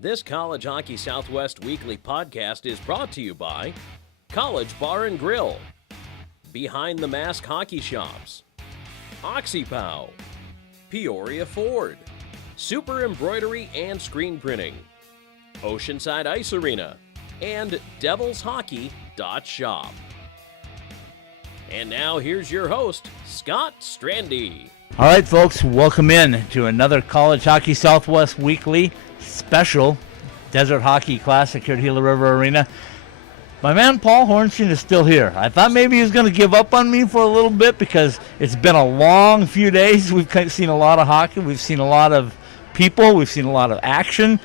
This College Hockey Southwest Weekly podcast is brought to you by College Bar and Grill, Behind the Mask Hockey Shops, OxyPow, Peoria Ford, Super Embroidery and Screen Printing, Oceanside Ice Arena, and DevilsHockey.shop. And now here's your host, Scott Strande. All right, folks, welcome in to another College Hockey Southwest Weekly special Desert Hockey Classic here at Gila River Arena. My man Paul Hornstein is still here. I thought maybe he was going to give up on me for a little bit because it's been a long few days. We've seen a lot of hockey. We've seen a lot of people. We've seen a lot of action.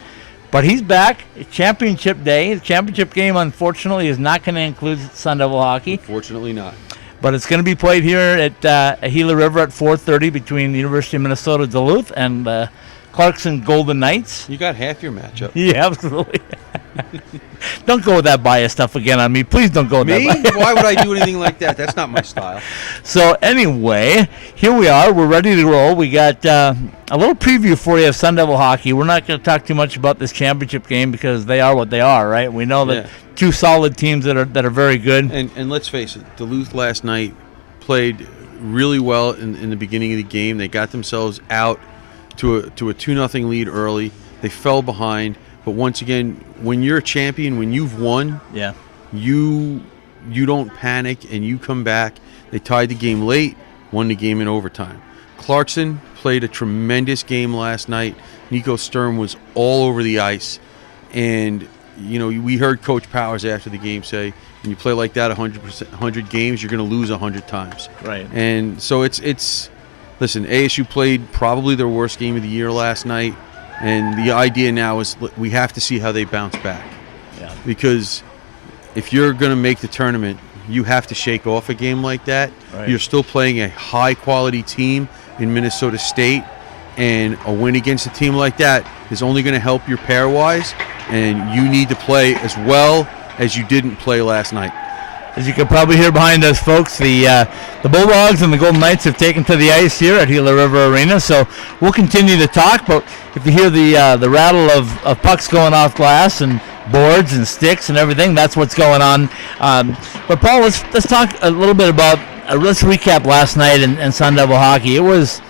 But he's back. It's championship day. The championship game, unfortunately, is not going to include Sun Devil hockey. Unfortunately not. But it's going to be played here at Gila River at 4:30 between the University of Minnesota Duluth and Clarkson Golden Knights. You got half your matchup. Yeah, absolutely. Don't go with that bias stuff again on me. Please don't go with Me? that bias. Why would I do anything like that? That's not my style. So anyway, here we are. We're ready to roll. We got a little preview for you of Sun Devil hockey. We're not going to talk too much about this championship game because they are what they are, right? We know that two solid teams that are very good. And let's face it, Duluth last night played really well in the beginning of the game. They got themselves out to a 2-0 lead early. They fell behind. But once again, when you're a champion, when you've won, you don't panic and you come back. They tied the game late, won the game in overtime. Clarkson played a tremendous game last night. NICO STURM was all over the ice. And, you know, we heard Coach Powers after the game say, when you play like that 100 games, you're going to lose 100 times. Right. And so it's listen, ASU played probably their worst game of the year last night. And the idea now is we have to see how they bounce back. Yeah. Because if you're going to make the tournament, you have to shake off a game like that. Right. You're still playing a high-quality team in Minnesota State, and a win against a team like that is only going to help your pairwise, and you need to play as well as you didn't play last night. As you can probably hear behind us, folks, the Bulldogs and the Golden Knights have taken to the ice here at Gila River Arena. So we'll continue to talk, but if you hear the rattle of pucks going off glass and boards and sticks and everything, that's what's going on. But Paul, let's talk a little bit about. Let's recap last night in Sun Devil hockey. It was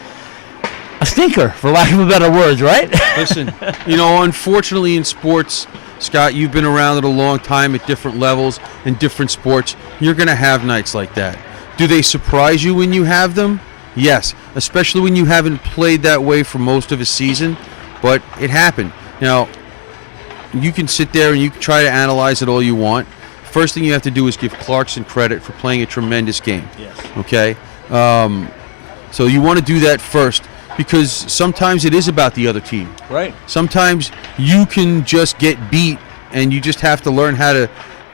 a stinker, for lack of a better words, right? Listen, you know, unfortunately in sports, Scott, you've been around it a long time at different levels in different sports. You're going to have nights like that. Do they surprise you when you have them? Yes, especially when you haven't played that way for most of a season, but it happened. Now, you can sit there and you can try to analyze it all you want. First thing you have to do is give Clarkson credit for playing a tremendous game. Yes. Okay? So you want to do that first, because sometimes it is about the other team. Right. Sometimes you can just get beat, and you just have to learn how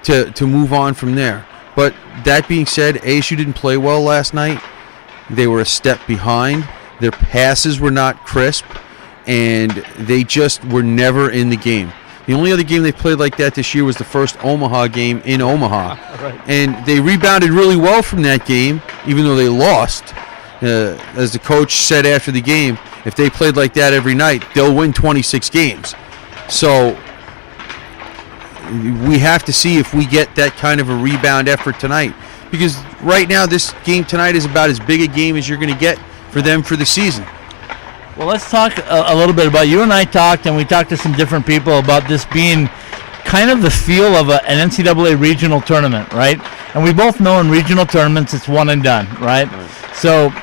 to move on from there. But that being said, ASU didn't play well last night. They were a step behind. Their passes were not crisp, and they just were never in the game. The only other game they played like that this year was the first Omaha game in Omaha. Right. And they rebounded really well from that game, even though they lost. As the coach said after the game, if they played like that every night, they'll win 26 games. So we have to see if we get that kind of a rebound effort tonight. Because right now, this game tonight is about as big a game as you're going to get for them for the season. Well, let's talk a little bit about, you and I talked, and we talked to some different people about this being kind of the feel of an NCAA regional tournament, right? And we both know in regional tournaments it's one and done, right? So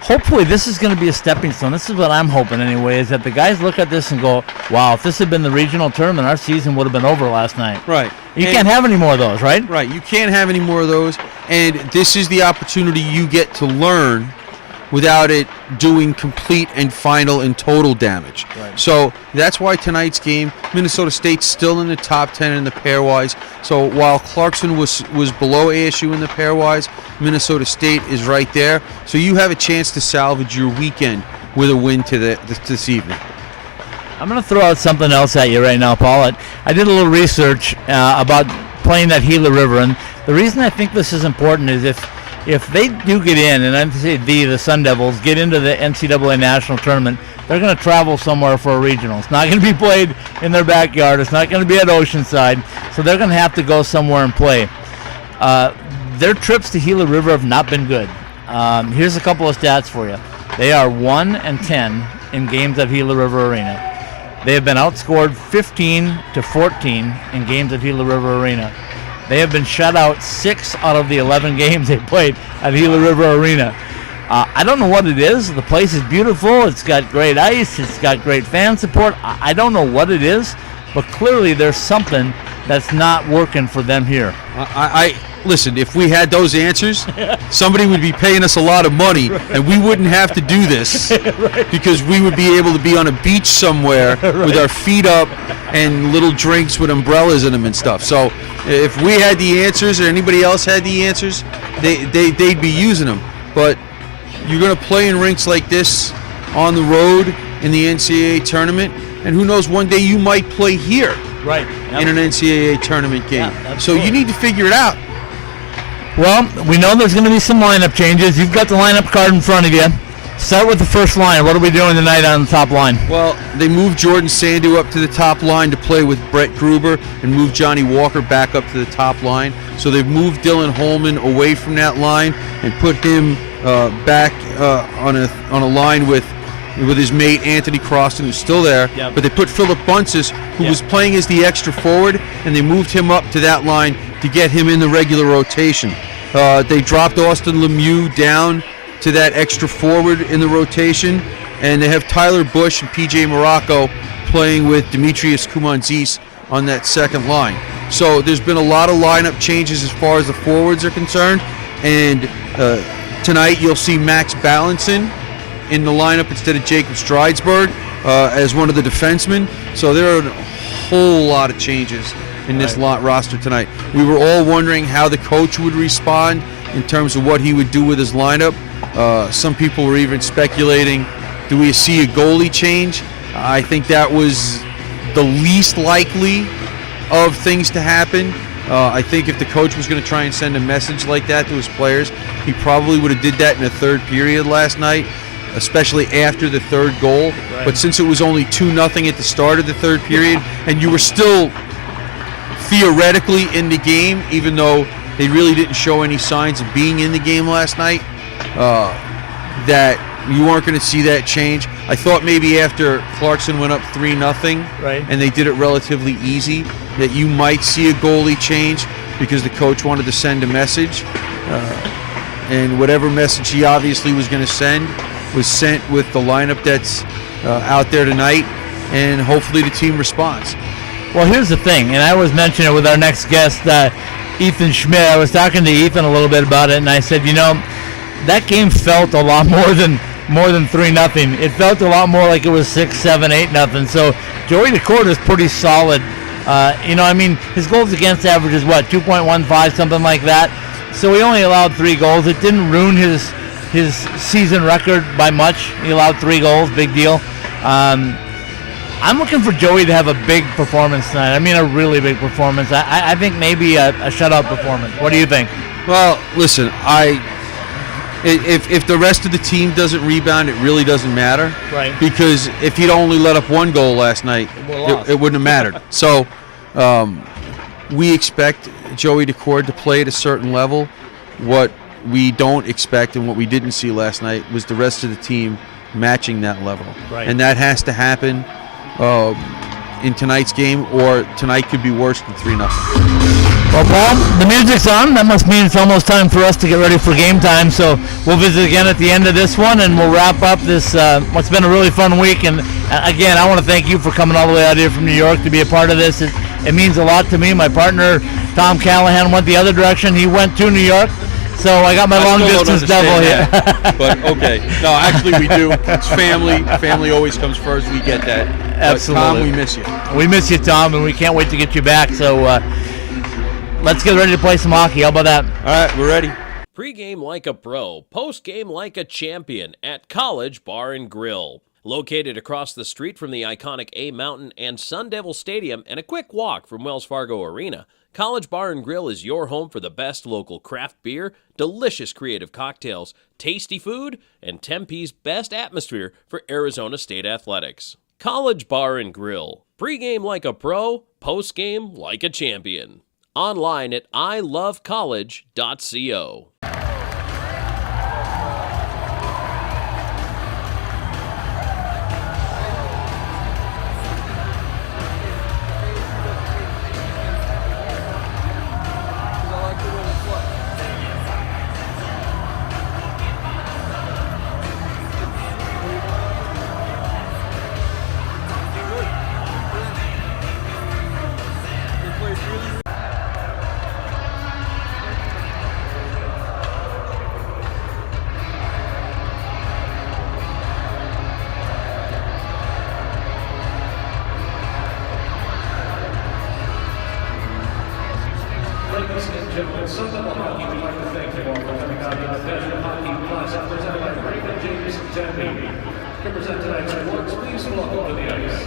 hopefully this is going to be a stepping stone. This is what I'm hoping anyway, is that the guys look at this and go, wow, if this had been the regional tournament, our season would have been over last night. Right. You can't have any more of those, right? Right. You can't have any more of those. And this is the opportunity you get to learn without it doing complete and final and total damage. Right. So that's why tonight's game, Minnesota State's still in the top 10 in the pairwise. So while Clarkson was below ASU in the pairwise, Minnesota State is right there. So you have a chance to salvage your weekend with a win this evening. I'm going to throw out something else at you right now, Paul. I did a little research about playing at Gila River, and the reason I think this is important is if if they do get in, and I'm saying the Sun Devils get into the NCAA national tournament, they're going to travel somewhere for a regional. It's not going to be played in their backyard. It's not going to be at Oceanside. So they're going to have to go somewhere and play. Their trips to Gila River have not been good. Here's a couple of stats for you. They are 1-10 in games at Gila River Arena. They have been outscored 15-14 in games at Gila River Arena. They have been shut out 6 out of the 11 games they played at Gila River Arena. I don't know what it is. The place is beautiful. It's got great ice. It's got great fan support. I don't know what it is, but clearly there's something that's not working for them here. Listen, if we had those answers, somebody would be paying us a lot of money, and we wouldn't have to do this because we would be able to be on a beach somewhere with our feet up and little drinks with umbrellas in them and stuff. So if we had the answers or anybody else had the answers, they'd be using them. But you're going to play in rinks like this on the road in the NCAA tournament, and who knows, one day you might play here in an NCAA tournament game. So you need to figure it out. Well, we know there's going to be some lineup changes. You've got the lineup card in front of you. Start with the first line. What are we doing tonight on the top line? Well, they moved Jordan Sandu up to the top line to play with Brett Gruber and moved Johnny Walker back up to the top line. So they've moved Dylan Holman away from that line and put him back on a line with his mate Anthony Croston, who's still there. Yep. But they put Philip Bunces, who was playing as the extra forward, and they moved him up to that line to get him in the regular rotation. They dropped Austin Lemieux down to that extra forward in the rotation, and they have Tyler Bush and PJ Morocco playing with Demetrius Kumanzis on that second line. So there's been a lot of lineup changes as far as the forwards are concerned, and tonight you'll see Max Balinson in the lineup instead of Jacob Stridesburg as one of the defensemen. So there are a whole lot of changes in this roster tonight. We were all wondering how the coach would respond in terms of what he would do with his lineup. Some people were even speculating, do we see a goalie change? I think that was the least likely of things to happen. I think if the coach was going to try and send a message like that to his players, he probably would have did that in the third period last night, especially after the third goal. Right. But since it was only 2-0 at the start of the third period, and you were still theoretically in the game, even though they really didn't show any signs of being in the game last night, that you weren't going to see that change. I thought maybe after Clarkson went up 3-0 and they did it relatively easy, that you might see a goalie change because the coach wanted to send a message. And whatever message he obviously was going to send was sent with the lineup that's out there tonight, and hopefully the team responds. Well, here's the thing, and I was mentioning it with our next guest, Ethan Schmidt. I was talking to Ethan a little bit about it, and I said, that game felt a lot more than 3-0. It felt a lot more like it was 6-7, 8-0. So Joey Daccord is pretty solid. His goals against average is 2.15, something like that. So he only allowed 3 goals. It didn't ruin his season record by much. He allowed 3 goals, big deal. I'm looking for Joey to have a big performance tonight. I mean, a really big performance. I think maybe a shutout performance. What do you think? Well, listen, if the rest of the team doesn't rebound, it really doesn't matter. Right. Because if he'd only let up 1 goal last night, it wouldn't have mattered. So we expect Joey Daccord to play at a certain level. What we don't expect and what we didn't see last night was the rest of the team matching that level. Right. And that has to happen in tonight's game, or tonight could be worse than 3-0. Well, Paul, the music's on. That must mean it's almost time for us to get ready for game time. So we'll visit again at the end of this one, and we'll wrap up this what's been a really fun week. And again, I want to thank you for coming all the way out here from New York to be a part of this. It means a lot to me. My partner, Tom Callahan, went the other direction. He went to New York. So I got my long-distance double here. But okay. No, actually we do. It's family. Family always comes first. We get that. Absolutely. But Tom, we miss you. We miss you, Tom, and we can't wait to get you back. So let's get ready to play some hockey. How about that? All right, we're ready. Pre-game like a pro, post-game like a champion at College Bar and Grill. Located across the street from the iconic A Mountain and Sun Devil Stadium and a quick walk from Wells Fargo Arena, College Bar and Grill is your home for the best local craft beer, delicious creative cocktails, tasty food, and Tempe's best atmosphere for Arizona State athletics. College Bar and Grill. Pre-game like a pro, post-game like a champion. Online at ilovecollege.co. Ladies and gentlemen, some of the hockey we'd like to thank you all for coming out to the Desert Hockey Classic presented by Raymond James Tempe. To present tonight's awards, please welcome to the ice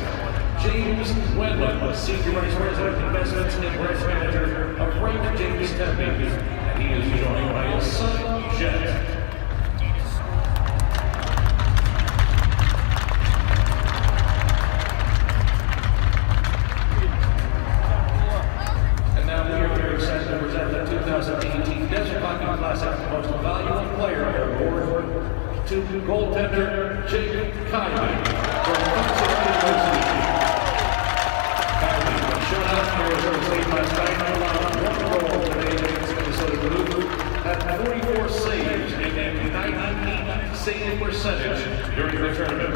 James Wendland, Senior Vice President, Investments and Branch Manager of Raymond James Tempe. And he is joined by his son, Jet. Desert Hockey Classic Most Valuable Player Award to goaltender Jacob Kielly from Clarkson University. Kielly was shut out for Arizona State last night and allowed one goal today against Minnesota Blue, had 44 saves and a 98 save percentage during the tournament.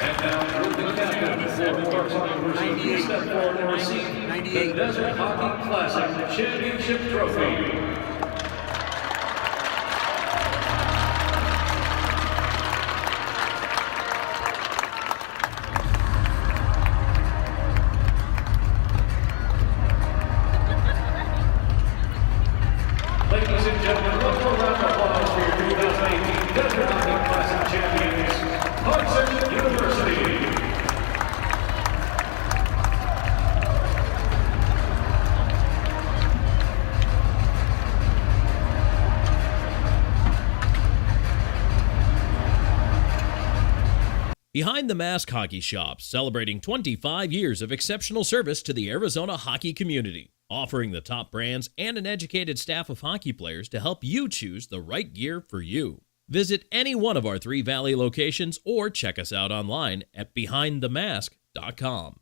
And now, with the captain for Clarkson University, step forward and receive the Desert Hockey Classic Championship Trophy. Ladies and gentlemen, one more round of applause for your 2018 Desert Hockey Classic champions, Clarkson University. Behind the Mask Hockey Shop, celebrating 25 years of exceptional service to the Arizona hockey community, offering the top brands and an educated staff of hockey players to help you choose the right gear for you. Visit any one of our 3 Valley locations or check us out online at behindthemask.com.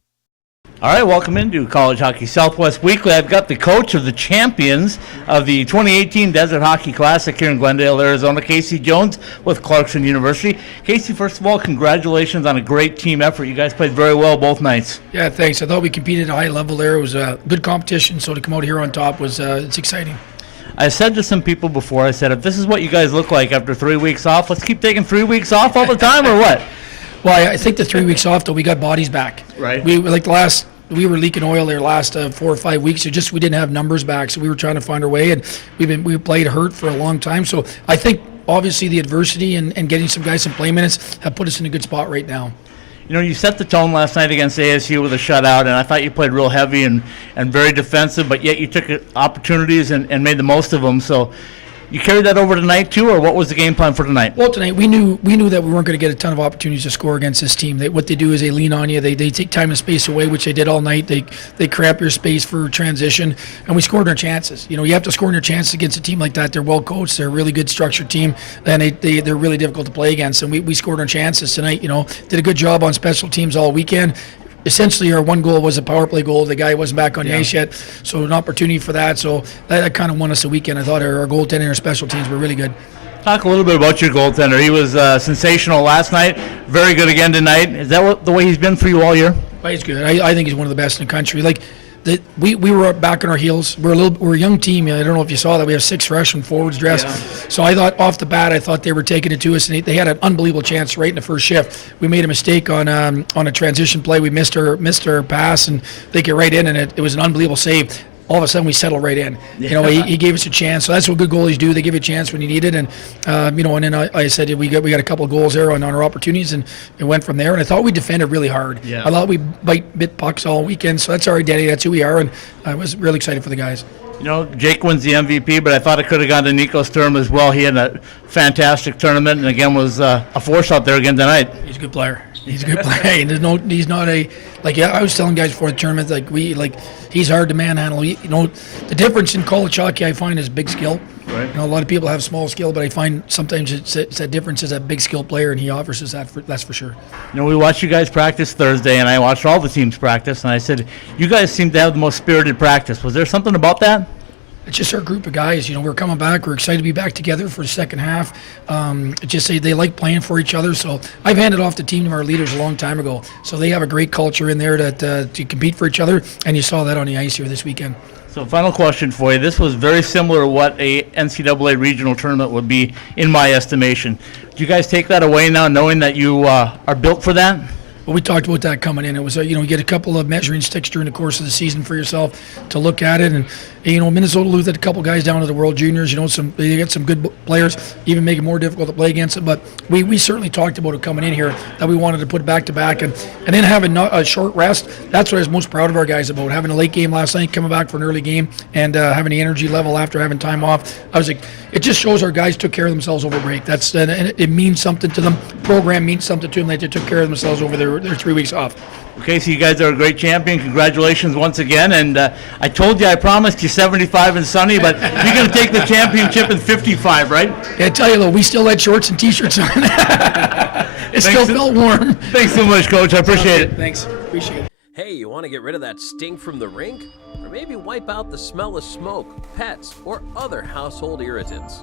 All right, welcome into College Hockey Southwest Weekly. I've got the coach of the champions of the 2018 Desert Hockey Classic here in Glendale, Arizona, Casey Jones with Clarkson University. Casey, first of all, congratulations on a great team effort. You guys played very well both nights. Yeah, thanks. I thought we competed at a high level there. It was a good competition, so to come out here on top was it's exciting. I said to some people before, I said, if this is what you guys look like after 3 weeks off, let's keep taking 3 weeks off all the time or what? Well, I think the 3 weeks off, though, we got bodies back. Right. We were leaking oil there last 4 or 5 weeks. We didn't have numbers back, so we were trying to find our way, and we played hurt for a long time. So I think obviously the adversity and getting some guys some play minutes have put us in a good spot right now. You know, you set the tone last night against ASU with a shutout, and I thought you played real heavy and very defensive, but yet you took opportunities and made the most of them. So you carried that over tonight too, or what was the game plan for tonight? Well, tonight we knew that we weren't going to get a ton of opportunities to score against this team. What they do is they lean on you. They take time and space away, which they did all night. They cramp your space for transition, and we scored our chances. You know, you have to score in your chances against a team like that. They're well coached. They're a really good structured team, and they're really difficult to play against. And we scored our chances tonight. You know, did a good job on special teams all weekend. Essentially, our one goal was a power play goal. The guy wasn't back on the ice yet, so an opportunity for that. So that kind of won us the weekend. I thought our goaltending and our special teams were really good. Talk a little bit about your goaltender. He was sensational last night, very good again tonight. Is that the way he's been for you all year? Well, he's good. I think he's one of the best in the country. We were back on our heels. We're a young team. I don't know if you saw that. We have 6 freshman forwards dressed. Yeah. So I thought off the bat, they were taking it to us, and they had an unbelievable chance right in the first shift. We made a mistake on a transition play. We missed our pass, and they get right in, and it was an unbelievable save. all of a sudden we settle right in. You know, he gave us a chance. So that's what good goalies do. They give you a chance when you need it. And you know, and then I said we got a couple of goals there on our opportunities, and it went from there. And I thought we defended really hard. Yeah. I thought we bit pucks all weekend. So that's our identity. That's who we are. And I was really excited for the guys. You know, Jake wins the MVP, but I thought it could have gone to NICO STURM as well. He had a fantastic tournament, and again was a force out there again tonight. He's a good player. He's a good player. He's not a I was telling guys before the tournament, he's hard to manhandle. You know, the difference in college hockey I find is big skill. Right. You know, a lot of people have small skill, but I find sometimes it's that difference is that big skill player, and he offers us that's for sure. You know, we watched you guys practice Thursday, and I watched all the teams practice, and I said, you guys seem to have the most spirited practice. Was there something about that? It's just our group of guys. You know, we're coming back. We're excited to be back together for the second half. Just say they like playing for each other. So I've handed off the team to our leaders a long time ago. So they have a great culture in there to compete for each other, and you saw that on the ice here this weekend. So final question for you. This was very similar to what a NCAA regional tournament would be, in my estimation. Do you guys take that away now, knowing that you are built for that? Well, we talked about that coming in. It was, you get a couple of measuring sticks during the course of the season for yourself to look at it. And, Minnesota Duluth had a couple guys down to the World Juniors. They get some good players, even make it more difficult to play against it. But we certainly talked about it coming in here, that we wanted to put back to back. And then having a short rest, that's what I was most proud of our guys about. Having a late game last night, coming back for an early game, and having the energy level after having time off. I was like, it just shows our guys took care of themselves over break. And it means something to them. Program means something to them. They took care of themselves over their 3 weeks off. Okay, so you guys are a great champion. Congratulations once again. And I told you, I promised you 75 and sunny, but you're going to take the championship in 55, right? Yeah, I tell you, though, we still had shorts and T-shirts on. Still felt warm. Thanks so much, Coach. I appreciate it. Thanks. Appreciate it. Hey, you want to get rid of that stink from the rink? Or maybe wipe out the smell of smoke, pets, or other household irritants?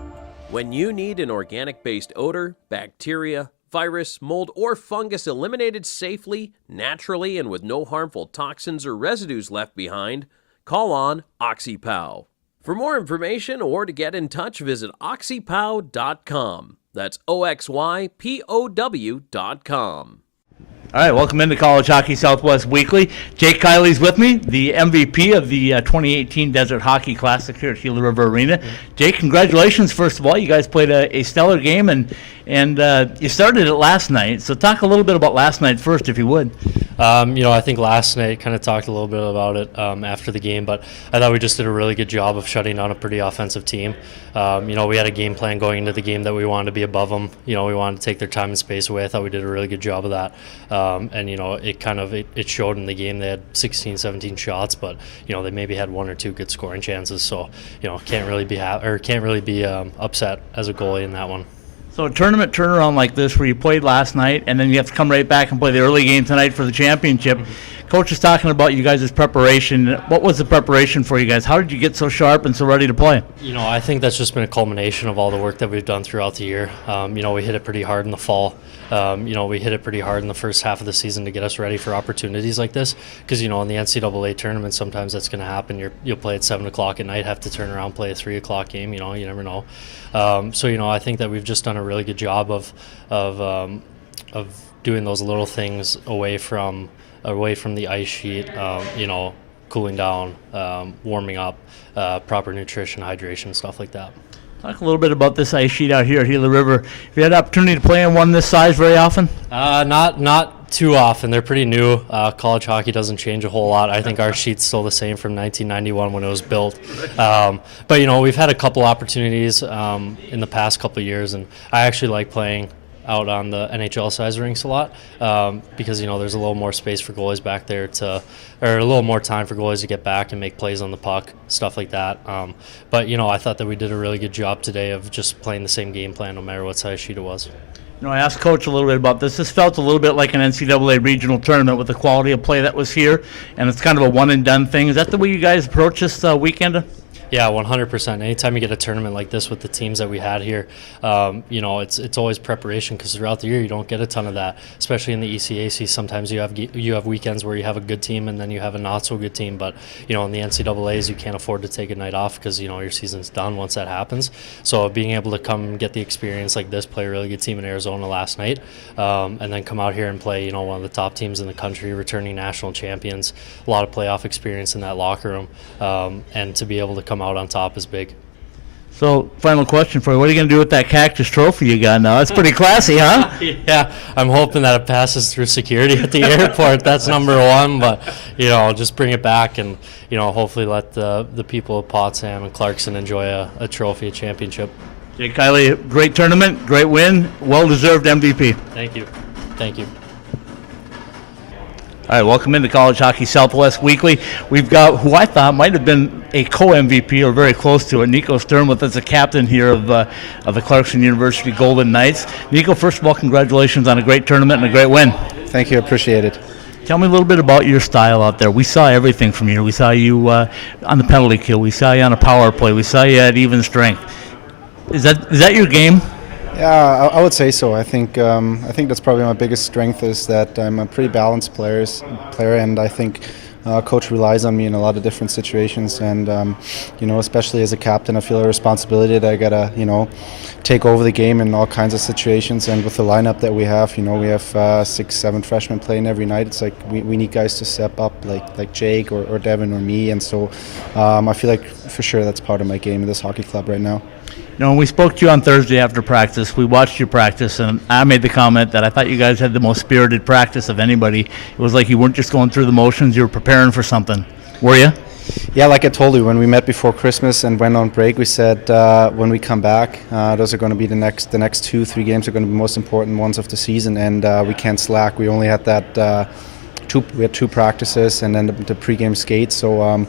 When you need an organic-based odor, bacteria, virus, mold, or fungus eliminated safely, naturally, and with no harmful toxins or residues left behind, call on OxyPow. For more information or to get in touch, visit oxypow.com. That's OXYPOW.com. All right, welcome into College Hockey Southwest Weekly. Jake Kielly's with me, the MVP of the 2018 Desert Hockey Classic here at Gila River Arena. Jake, congratulations, first of all. You guys played a stellar game, and you started it last night. So talk a little bit about last night first, if you would. I think last night kind of talked a little bit about it after the game, but I thought we just did a really good job of shutting down a pretty offensive team. We had a game plan going into the game that we wanted to be above them. We wanted to take their time and space away. I thought we did a really good job of that. It showed in the game. They had 16, 17 shots, but they maybe had one or two good scoring chances. So can't really be upset as a goalie in that one. So a tournament turnaround like this, where you played last night and then you have to come right back and play the early game tonight for the championship. Coach is talking about you guys' preparation. What was the preparation for you guys? How did you get so sharp and so ready to play? I think that's just been a culmination of all the work that we've done throughout the year. We hit it pretty hard in the fall. We hit it pretty hard in the first half of the season to get us ready for opportunities like this. Because, in the NCAA tournament, sometimes that's going to happen. You'll play at 7 o'clock at night, have to turn around, play a 3 o'clock game. You never know. I think that we've just done a really good job of doing those little things away from the ice sheet, cooling down, warming up, proper nutrition, hydration, stuff like that. Talk a little bit about this ice sheet out here at Gila River. Have you had the opportunity to play on one this size very often? Not too often. They're pretty new. College hockey doesn't change a whole lot. I think our sheet's still the same from 1991 when it was built. But we've had a couple opportunities in the past couple of years, and I actually like playing out on the NHL size rinks a lot because there's a little more space for goalies back there or a little more time for goalies to get back and make plays on the puck, stuff like that. But I thought that we did a really good job today of just playing the same game plan no matter what size sheet it was. I asked Coach a little bit about this. This felt a little bit like an NCAA regional tournament with the quality of play that was here, and it's kind of a one-and-done thing. Is that the way you guys approach this weekend? Yeah, 100%. Anytime you get a tournament like this with the teams that we had here, it's always preparation, because throughout the year you don't get a ton of that, especially in the ECAC. Sometimes you have weekends where you have a good team and then you have a not so good team. But in the NCAAs you can't afford to take a night off, because your season's done once that happens. So being able to come and get the experience like this, play a really good team in Arizona last night, and then come out here and play one of the top teams in the country, returning national champions, a lot of playoff experience in that locker room, and to be able to come out on top is big. So, final question for you. What are you going to do with that cactus trophy you got now? That's pretty classy, huh? Yeah, I'm hoping that it passes through security at the airport. That's number one. But, I'll just bring it back and, hopefully let the people of Potsdam and Clarkson enjoy a trophy, a championship. Jake Kielly, great tournament, great win, well-deserved MVP. Thank you. Thank you. All right, welcome into College Hockey Southwest Weekly. We've got who I thought might have been a co-MVP or very close to it, NICO STURM, with us, a captain here of the Clarkson University Golden Knights. NICO, first of all, congratulations on a great tournament and a great win. Thank you, appreciate it. Tell me a little bit about your style out there. We saw everything from you. We saw you on the penalty kill. We saw you on a power play. We saw you at even strength. Is that your game? Yeah, I would say so. I think that's probably my biggest strength, is that I'm a pretty balanced player, and I think coach relies on me in a lot of different situations. And especially as a captain, I feel a responsibility that I gotta take over the game in all kinds of situations. And with the lineup that we have, we have 6-7 freshmen playing every night. It's like we need guys to step up, like Jake or Devin or me. And so I feel like for sure that's part of my game in this hockey club right now. When we spoke to you on Thursday after practice, we watched your practice, and I made the comment that I thought you guys had the most spirited practice of anybody. It was like you weren't just going through the motions, you were preparing for something. Were you? Yeah, like I told you, when we met before Christmas and went on break, we said when we come back, those are going to be the next 2-3 games are going to be the most important ones of the season, and we can't slack. We only had we had 2 practices and then the pregame skate, so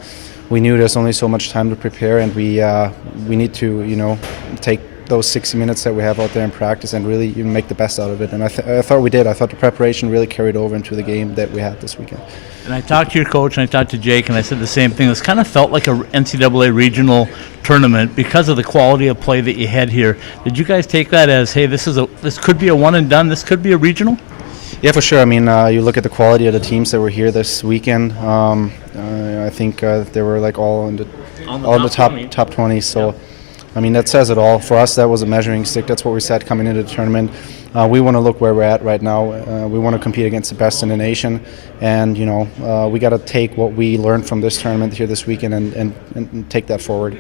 we knew there's only so much time to prepare, and we need to take those 60 minutes that we have out there in practice and really make the best out of it. And I thought we did. I thought the preparation really carried over into the game that we had this weekend. And I talked to your coach and I talked to Jake, and I said the same thing. This kind of felt like a NCAA regional tournament because of the quality of play that you had here. Did you guys take that as, hey, this could be a one and done, this could be a regional? Yeah, for sure. I mean, you look at the quality of the teams that were here this weekend. I think they were like all in the top 20. So, yeah. I mean, that says it all. For us, that was a measuring stick. That's what we said coming into the tournament. We want to look where we're at right now. We want to compete against the best in the nation, and we got to take what we learned from this tournament here this weekend and take that forward.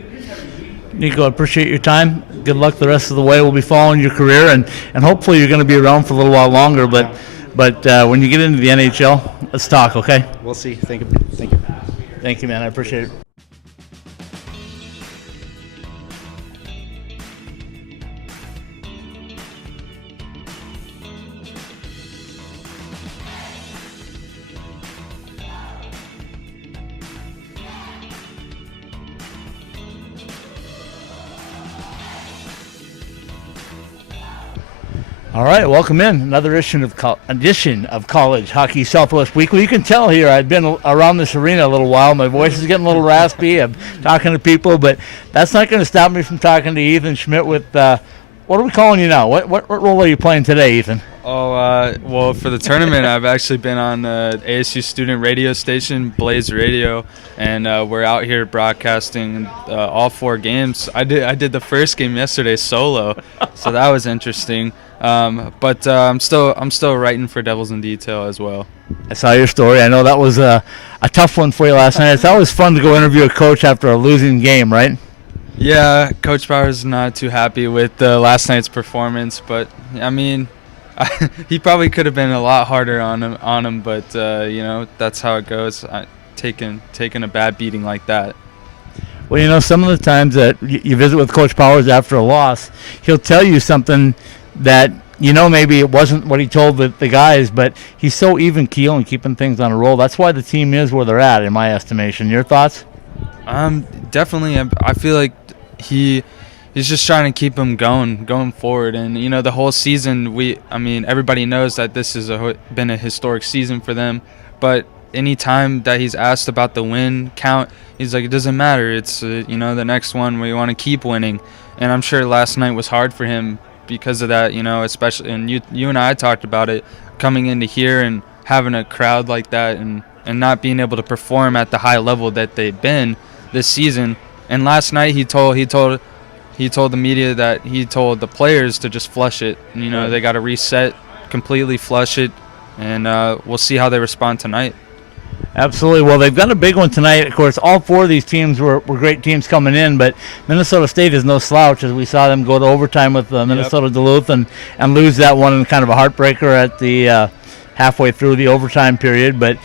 NICO, I appreciate your time. Good luck the rest of the way. We'll be following your career, and hopefully you're going to be around for a little while longer. But when you get into the NHL, let's talk, okay? We'll see. Thank you. Thank you, man. I appreciate it. All right, welcome in another edition of College Hockey Southwest Weekly. You can tell here I've been around this arena a little while. My voice is getting a little raspy. I'm talking to people, but that's not going to stop me from talking to Ethan Schmidt with, what are we calling you now? What role are you playing today, Ethan? Well, for the tournament, I've actually been on the ASU student radio station, Blaze Radio, and we're out here broadcasting all 4 games. I did the first game yesterday solo, so that was interesting. But I'm still writing for Devils in Detail as well. I saw your story. I know that was a tough one for you last night. It's always fun to go interview a coach after a losing game, right? Yeah, Coach Bauer's not too happy with last night's performance, but I mean, he probably could have been a lot harder on him, but that's how it goes. Taking a bad beating like that. Well, some of the times that you visit with Coach Powers after a loss, he'll tell you something that maybe it wasn't what he told the guys, but he's so even keel and keeping things on a roll. That's why the team is where they're at, in my estimation. Your thoughts? Definitely. I feel like he's just trying to keep them going forward. And the whole season, everybody knows that this has been a historic season for them. But any time that he's asked about the win count, he's like, it doesn't matter. It's the next one we want to keep winning. And I'm sure last night was hard for him because of that, especially, and you and I talked about it, coming into here and having a crowd like that and not being able to perform at the high level that they've been this season. And last night he told the media that he told the players to just flush it. They got to reset, completely flush it, and we'll see how they respond tonight. Absolutely. Well, they've got a big one tonight. Of course, all four of these teams were great teams coming in, but Minnesota State is no slouch, as we saw them go to overtime with Minnesota Duluth and lose that one in kind of a heartbreaker at the halfway through the overtime period. But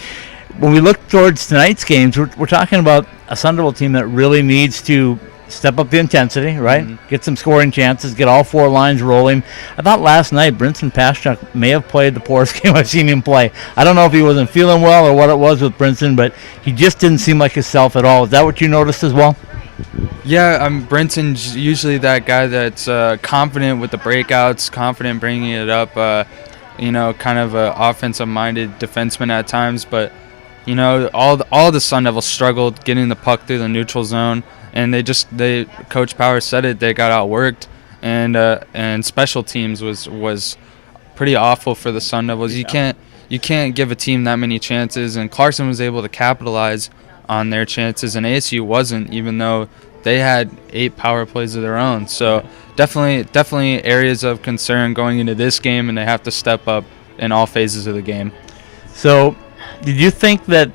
when we look towards tonight's games, we're talking about a Sun Devil team that really needs to step up the intensity, right? Mm-hmm. Get some scoring chances, get all four lines rolling. I thought last night Brinson Paschuk may have played the poorest game I've seen him play. I don't know if he wasn't feeling well or what it was with Brinson, but he just didn't seem like himself at all. Is that what you noticed as well? Yeah, Brinson's usually that guy that's confident with the breakouts, confident bringing it up, kind of an offensive-minded defenseman at times. But, all the Sun Devils struggled getting the puck through the neutral zone. And Coach Power said it, they got outworked, and special teams was pretty awful for the Sun Devils. Yeah. You can't give a team that many chances, and Clarkson was able to capitalize on their chances, and ASU wasn't, even though they had 8 power plays of their own. So definitely areas of concern going into this game, and they have to step up in all phases of the game. So did you think that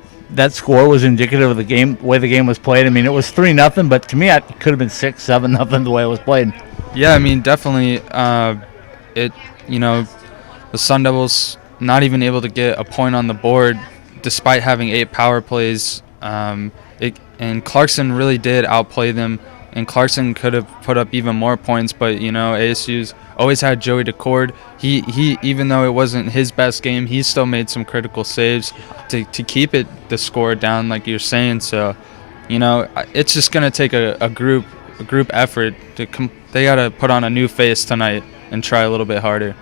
score was indicative of the game, way the game was played? I mean, it was 3-0, but to me, it could have been 6-7-0 the way it was played. Yeah, I mean, definitely. The Sun Devils not even able to get a point on the board, despite having 8 power plays. And Clarkson really did outplay them, and Clarkson could have put up even more points. But ASU's always had Joey Daccord. He even though it wasn't his best game, he still made some critical saves to keep the score down, like you're saying. So, it's just gonna take a group effort they gotta put on a new face tonight and try a little bit harder.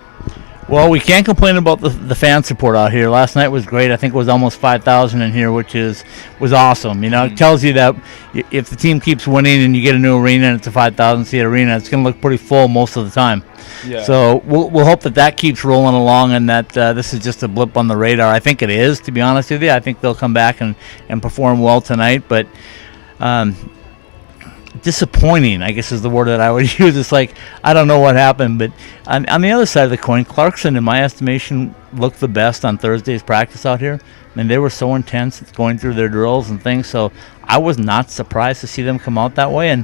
Well, we can't complain about the fan support out here. Last night was great. I think it was almost 5,000 in here, which was awesome. It tells you that if the team keeps winning and you get a new arena and it's a 5,000-seat arena, it's going to look pretty full most of the time. Yeah. So we'll hope that keeps rolling along and that this is just a blip on the radar. I think it is, to be honest with you. I think they'll come back and perform well tonight, but disappointing, I guess, is the word that I would use. It's like, I don't know what happened, but on the other side of the coin, Clarkson, in my estimation, looked the best on Thursday's practice out here. I mean, they were so intense going through their drills and things, so I was not surprised to see them come out that way. And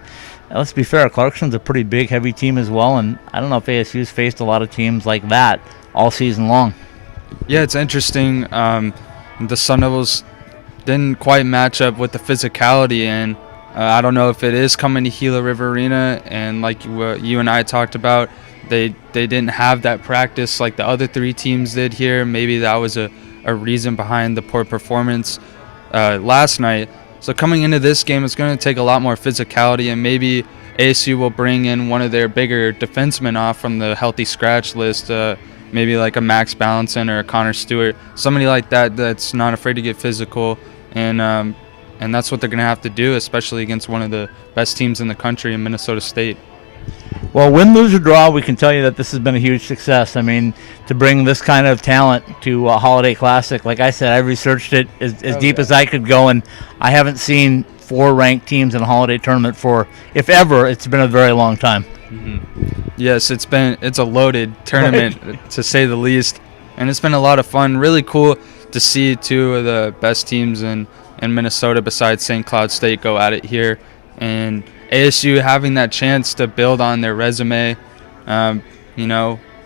let's be fair, Clarkson's a pretty big, heavy team as well, and I don't know if ASU's faced a lot of teams like that all season long. Yeah, it's interesting. The Sun Devils didn't quite match up with the physicality, and I don't know if it is coming to Gila River Arena, and like what you and I talked about, they didn't have that practice like the other 3 teams did here. Maybe that was a reason behind the poor performance last night. So coming into this game, it's going to take a lot more physicality, and maybe ASU will bring in one of their bigger defensemen off from the healthy scratch list, maybe like a Max Balinson or a Connor Stewart, somebody like that that's not afraid to get physical, and that's what they're going to have to do, especially against one of the best teams in the country in Minnesota State. Well, win, lose, or draw, we can tell you that this has been a huge success. I mean, to bring this kind of talent to a Holiday Classic, like I said, I researched it as deep as I could go, and I haven't seen 4 ranked teams in a Holiday tournament for, if ever, it's been a very long time. Mm-hmm. Yes, it's a loaded tournament, to say the least, and it's been a lot of fun. Really cool to see 2 of the best teams in Minnesota besides St. Cloud State go at it here, and ASU having that chance to build on their resume.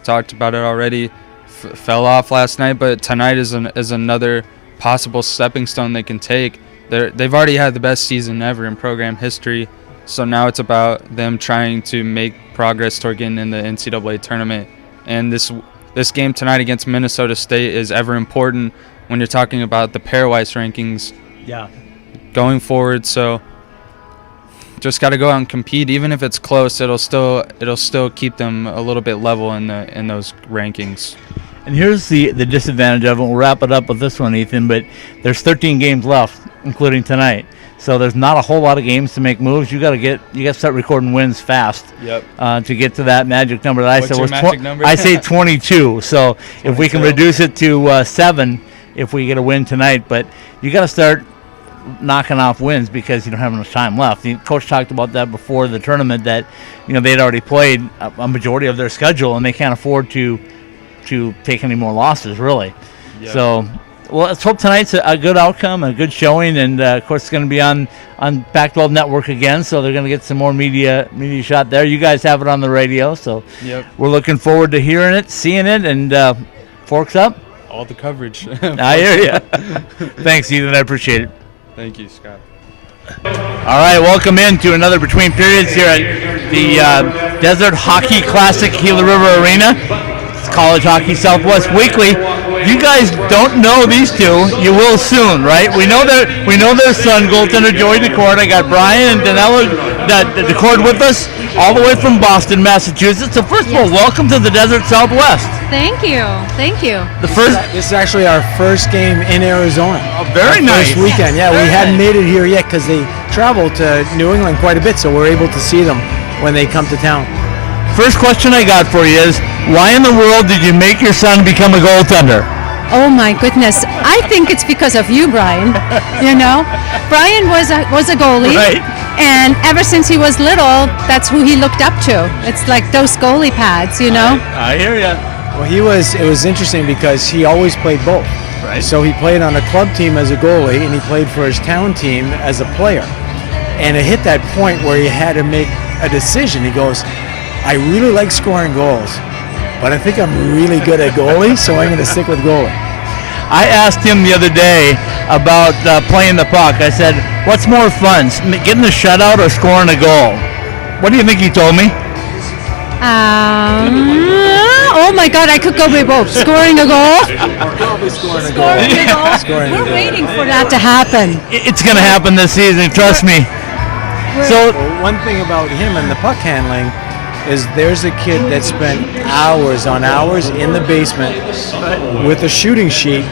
Talked about it already, fell off last night, but tonight is another possible stepping stone they can take. They've already had the best season ever in program history, so now it's about them trying to make progress toward getting in the NCAA tournament. And this game tonight against Minnesota State is ever important when you're talking about the pairwise rankings. Yeah. Going forward, so just got to go out and compete. Even if it's close, it'll still keep them a little bit level in those rankings. And here's the disadvantage of it. We'll wrap it up with this one, Ethan, but there's 13 games left, including tonight. So there's not a whole lot of games to make moves. You got to start recording wins fast. Yep. To get to that magic number that I What's said your was magic number? I say 22. So if we can 22. reduce it to 7 if we get a win tonight, but you got to start knocking off wins because you don't have enough time left. The coach talked about that before the tournament, that they'd already played a majority of their schedule and they can't afford to take any more losses, really. Yep. So, well, let's hope tonight's a good outcome, a good showing, and of course it's going to be on Pac-12 Network again, so they're going to get some more media shot there. You guys have it on the radio, so Yep. we're looking forward to hearing it, seeing it, and forks up. All the coverage. I hear you. Thanks, Ethan. I appreciate it. Thank you, Scott. All right, welcome into another Between Periods here at the Desert Hockey Classic, Gila River Arena. It's College Hockey Southwest Weekly. You guys don't know these two. You will soon, right? We know their son, goaltender Joey Daccord. I got Brian and DANIELA Daccord with us, all the way from Boston, Massachusetts. So first of all, welcome to the Desert Southwest. Thank you. Thank you. This is actually our first game in Arizona. Oh, very nice. First weekend. Yeah, we hadn't made it here yet because they travel to New England quite a bit, so we're able to see them when they come to town. First question I got for you is, why in the world did you make your son become a goaltender? Oh my goodness. I think it's because of you, Brian. Brian was a goalie. Right. And ever since he was little, that's who he looked up to. It's like those goalie pads, I hear you. Well, it was interesting because he always played both. Right. So he played on a club team as a goalie, and he played for his town team as a player. And it hit that point where he had to make a decision. He goes, I really like scoring goals, but I think I'm really good at goalie, so I'm going to stick with goalie. I asked him the other day about playing the puck. I said, what's more fun, getting a shutout or scoring a goal? What do you think he told me? Oh my God, I could go with both. Scoring a goal. Probably scoring a Scoring a goal. Scoring a We're goal. waiting for that to happen. It's going to happen this season, trust me. So, Well, one thing about him and the puck handling is there's a kid that spent hours on hours in the basement with a shooting sheet,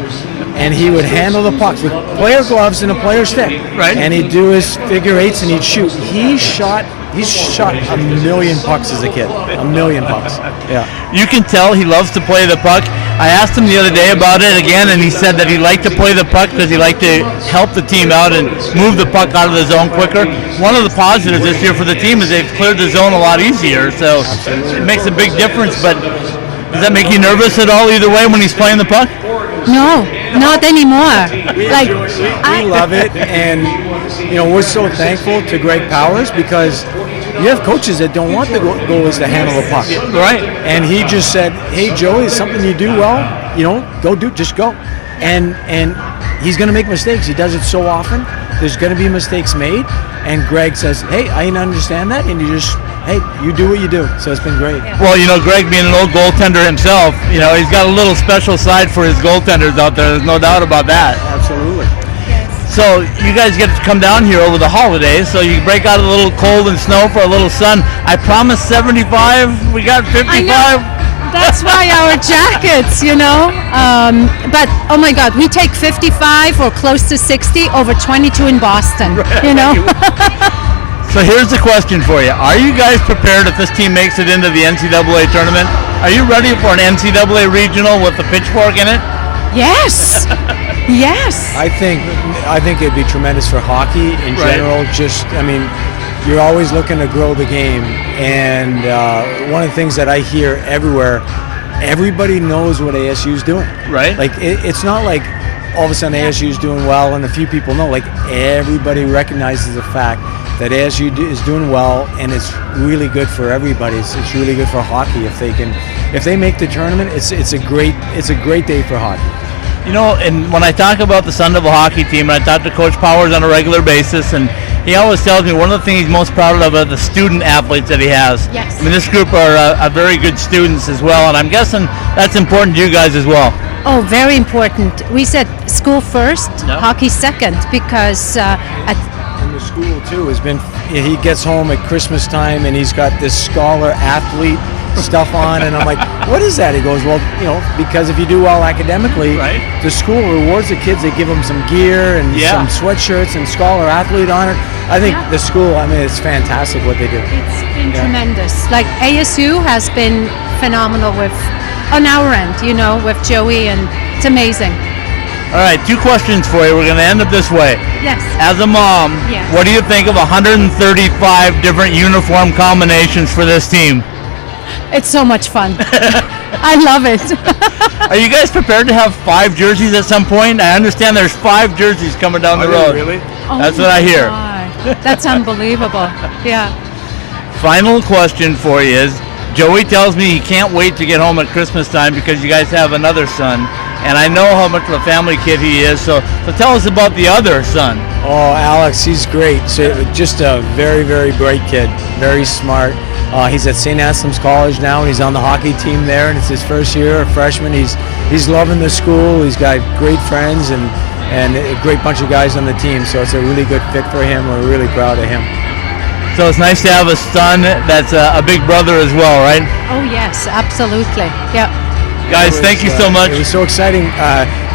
and he would handle the pucks with player gloves and a player stick. Right. And he'd do his figure eights and he'd shoot. He's shot a million pucks as a kid. A million pucks. Yeah. you can tell he loves to play the puck. I asked him the other day about it again, and he said that he liked to play the puck because he liked to help the team out and move the puck out of the zone quicker. One of the positives this year for the team is they've cleared the zone a lot easier, so it makes a big difference. But does that make you nervous at all either way when he's playing the puck? No, not anymore. Like We love it, and we're so thankful to Greg Powers because you have coaches that don't want the goalies to handle the puck. Right. And he just said, hey, Joey, it's something you do well, just go. And he's going to make mistakes. He does it so often. There's going to be mistakes made. And Greg says, hey, I understand that. And you do what you do. So it's been great. Well, Greg being an old goaltender himself, he's got a little special side for his goaltenders out there. There's no doubt about that. Absolutely. So you guys get to come down here over the holidays, so you break out a little cold and snow for a little sun. I promised 75. We got 55. I know. That's why our jackets, But oh my God, we take 55 or close to 60 over 22 in Boston. So here's the question for you: are you guys prepared if this team makes it into the NCAA tournament? Are you ready for an NCAA regional with the pitchfork in it? Yes. Yes. I think it'd be tremendous for hockey in general. Right. You're always looking to grow the game, and one of the things that I hear everywhere, everybody knows what ASU's doing. Right. Like it's not like all of a sudden ASU's doing well and a few people know. Like everybody recognizes the fact that ASU is doing well, and it's really good for everybody. It's really good for hockey if they make the tournament. It's a great day for hockey. And when I talk about the Sun Devil hockey team, and I talk to Coach Powers on a regular basis, and he always tells me one of the things he's most proud of are the student athletes that he has. Yes. This group are very good students as well, and I'm guessing that's important to you guys as well. Oh, very important. We said school first, Yep. hockey second, because And the school too has been. He gets home at Christmas time and he's got this scholar athlete stuff on, and I'm like, what is that? He goes, well, because if you do well academically, Right. the school rewards the kids. They give them some gear and some sweatshirts and scholar athlete honor. I think the school, it's fantastic what they do. It's been tremendous. Like ASU has been phenomenal on our end, with Joey, and it's amazing. All right, 2 questions for you. We're going to end up this way. Yes. As a mom, Yes. what do you think of 135 different uniform combinations for this team? It's so much fun. I love it. Are you guys prepared to have 5 jerseys at some point? I understand there's 5 jerseys coming down the road. Really? That's what I hear. My. That's unbelievable. Yeah. Final question for you is, Joey tells me he can't wait to get home at Christmas time because you guys have another son. And I know how much of a family kid he is, so tell us about the other son. Oh, Alex, he's great. So just a very, very bright kid, very smart. He's at St. Anselm's College now, and he's on the hockey team there, and it's his first year, a freshman. He's loving the school. He's got great friends and a great bunch of guys on the team, so it's a really good fit for him. We're really proud of him. So it's nice to have a son that's a big brother as well, right? Oh, yes, absolutely. Yeah. Guys, thank you so much. It was so exciting.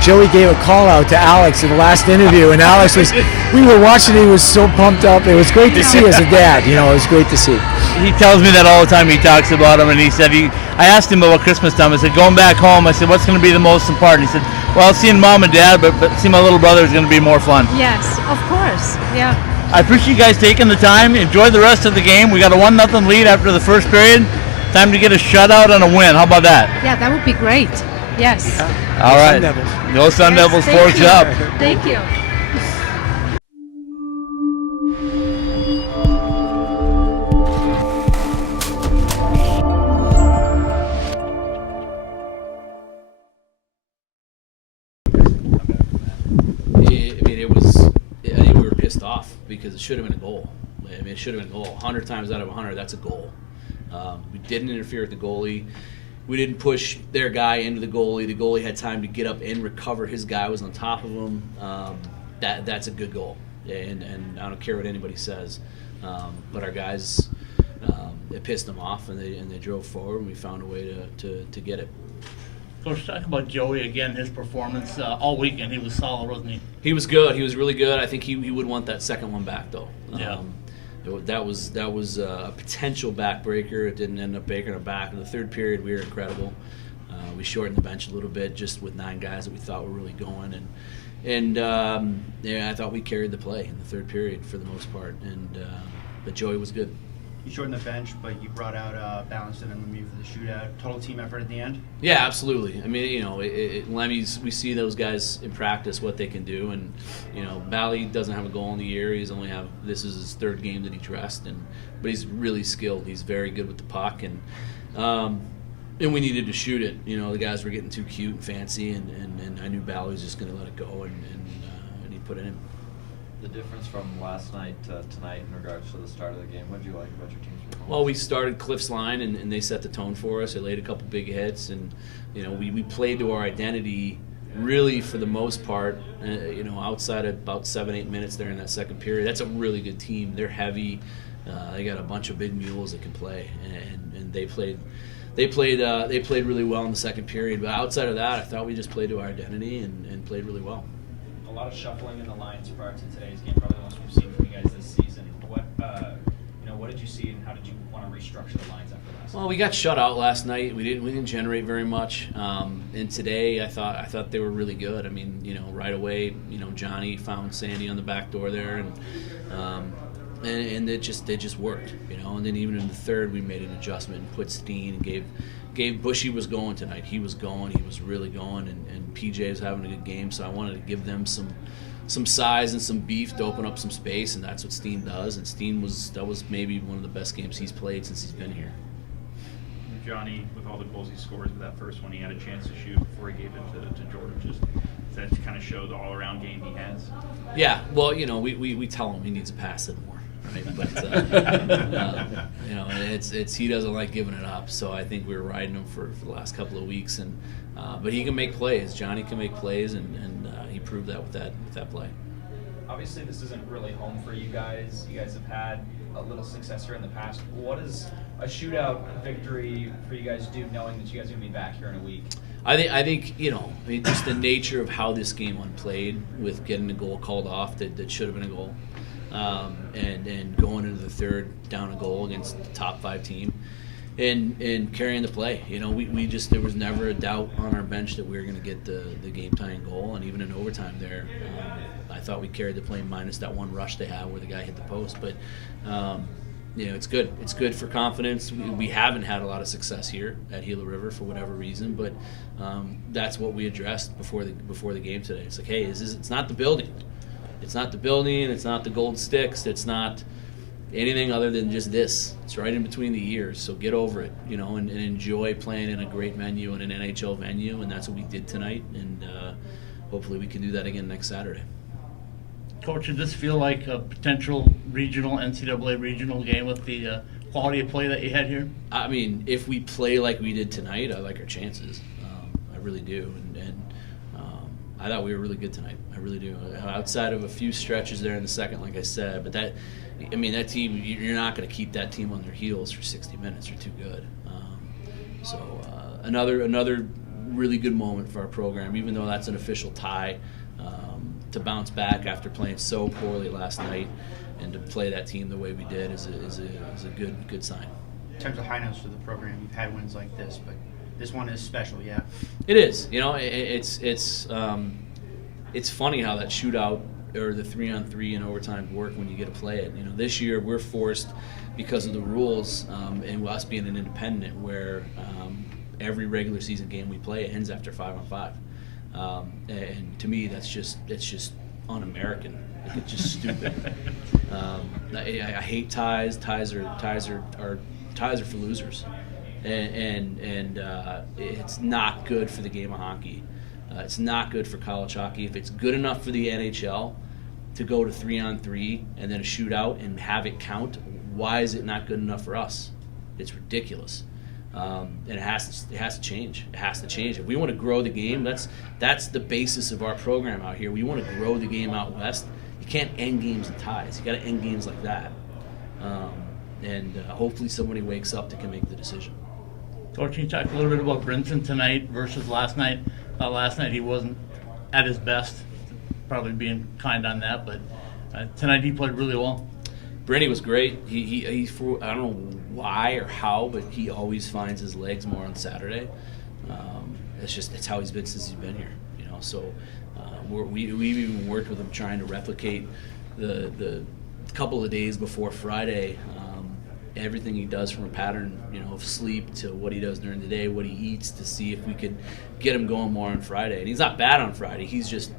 Joey gave a call out to Alex in the last interview, and Alex we were watching, he was so pumped up. It was great to see as a dad, it was great to see. He tells me that all the time. He talks about him, and he said, I asked him about Christmas time. I said, going back home, I said, what's going to be the most important? He said, well, seeing mom and dad, but seeing my little brother is going to be more fun. Yes, of course. Yeah. I appreciate you guys taking the time. Enjoy the rest of the game. We got a 1-0 lead after the first period. Time to get a shutout and a win. How about that? Yeah, that would be great. Yes. All right. Sun Devils. Go Sun Devils, Thank forks you. up. Thank you. I think we were pissed off because it should have been a goal. It should have been a goal. 100 times out of 100, that's a goal. We didn't interfere with the goalie. We didn't push their guy into the goalie. The goalie had time to get up and recover. His guy was on top of him. That's a good goal. And I don't care what anybody says. But our guys, it pissed them off, and they drove forward, and we found a way to get it. Coach, talk about Joey again, his performance all weekend. He was solid, wasn't he? He was good. He was really good. I think he would want that second one back, though. Yeah. That was a potential backbreaker. It didn't end up breaking our back. In the third period, we were incredible. We shortened the bench a little bit, just with 9 guys that we thought were really going, and I thought we carried the play in the third period for the most part. But Joey was good. You shortened the bench, but you brought out Balinson and Lemieux for the shootout. Total team effort at the end? Yeah, absolutely. I mean, Lemmy's, we see those guys in practice, what they can do. And, Bally doesn't have a goal in the year. This is his 3rd game that he dressed. But he's really skilled. He's very good with the puck. And we needed to shoot it. The guys were getting too cute and fancy. And I knew Bally was just going to let it go. And he put it in. The difference from last night to tonight in regards to the start of the game, what did you like about your team's performance? Well, we started Cliff's line, and they set the tone for us. They laid a couple big hits, and we played to our identity really for the most part. Outside of about 7-8 minutes there in that second period. That's a really good team. They're heavy. They got a bunch of big mules that can play, and they played really well in the second period. But outside of that, I thought we just played to our identity and played really well. A lot of shuffling in the lines prior to today's game, probably the most we've seen from you guys this season. What did you see, and how did you want to restructure the lines after last night? Well, we got shut out last night. We didn't generate very much. And today, I thought they were really good. I mean, right away, Johnny found Sandy on the back door there, and it just worked, And then even in the third, we made an adjustment and put Steen and gave Bushy was going tonight. He was going. He was really going, and PJ was having a good game. So I wanted to give them some size and some beef to open up some space, and that's what Steen does. And that was maybe one of the best games he's played since he's been here. Johnny, with all the goals he scores with that first one, he had a chance to shoot before he gave it to Jordan. Does that kind of show the all-around game he has? Yeah. Well, we tell him he needs to pass it more. Right? But it's he doesn't like giving it up. So I think we were riding him for the last couple of weeks, and but he can make plays. Johnny can make plays, and he proved that with that play. Obviously, this isn't really home for you guys. You guys have had a little success here in the past. What does a shootout victory for you guys do, knowing that you guys are going to be back here in a week? I think just the nature of how this game unplayed with getting the goal called off that should have been a goal, and going into the third down a goal against the top 5 team, and carrying the play. We just, there was never a doubt on our bench that we were going to get the game tying goal, and even in overtime there, I thought we carried the play minus that one rush they had where the guy hit the post, but. It's good. It's good for confidence. We haven't had a lot of success here at Gila River for whatever reason, but that's what we addressed before the game today. It's like, hey, it's not the building. It's not the building. It's not the gold sticks. It's not anything other than just this. It's right in between the ears. So get over it, and enjoy playing in a great venue and an NHL venue, and that's what we did tonight. And hopefully we can do that again next Saturday. Coach, did this feel like a potential regional, NCAA regional game with the quality of play that you had here? I mean, if we play like we did tonight, I like our chances. I really do. And I thought we were really good tonight. I really do. Outside of a few stretches there in the second, like I said, but that team, you're not going to keep that team on their heels for 60 minutes. They're too good. Another really good moment for our program, even though that's an official tie. To bounce back after playing so poorly last night and to play that team the way we did is a good sign. In terms of high notes for the program, you've had wins like this, but this one is special, yeah? It is. It's funny how that shootout or the 3-on-3 in overtime work when you get to play it. This year we're forced because of the rules and us being an independent where every regular season game we play ends after 5-on-5. And to me, it's just un-American. It's just stupid. I hate ties. Ties are for losers, and it's not good for the game of hockey. It's not good for college hockey. If it's good enough for the NHL to go to 3-on-3 and then a shootout and have it count, why is it not good enough for us? It's ridiculous. And it has to change. It has to change. If we want to grow the game, that's the basis of our program out here. We want to grow the game out west. You can't end games in ties. You got to end games like that. And hopefully somebody wakes up that can make the decision. Coach, can you talk a little bit about Balinson tonight versus last night? Last night he wasn't at his best, probably being kind on that, but tonight he played really well. Brady was great. He I don't know why or how, but he always finds his legs more on Saturday. It's how he's been since he's been here. So we've even worked with him trying to replicate the couple of days before Friday. Everything he does from a pattern, of sleep to what he does during the day, what he eats, to see if we could get him going more on Friday. And he's not bad on Friday. He's just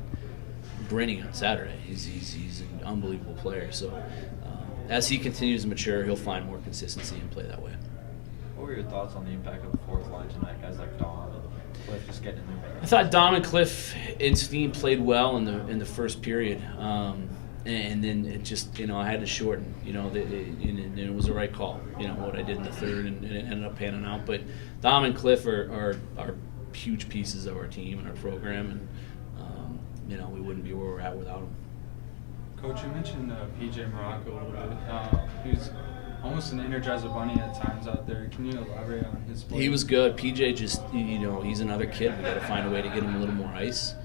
grinning on Saturday. He's an unbelievable player. So. As he continues to mature, he'll find more consistency and play that way. What were your thoughts on the impact of the fourth line tonight? Guys like Dom and Cliff just getting in there. I thought Dom and Cliff and Steen played well in the first period, and then it just I had to shorten. And it was the right call. What I did in the third, and it ended up panning out. But Dom and Cliff are huge pieces of our team and our program, and we wouldn't be where we're at without them. Coach, you mentioned PJ Morocco a little bit. He was almost an Energizer Bunny at times out there. Can you elaborate on his play? He was good. PJ just, he's another kid. We got to find a way to get him a little more ice.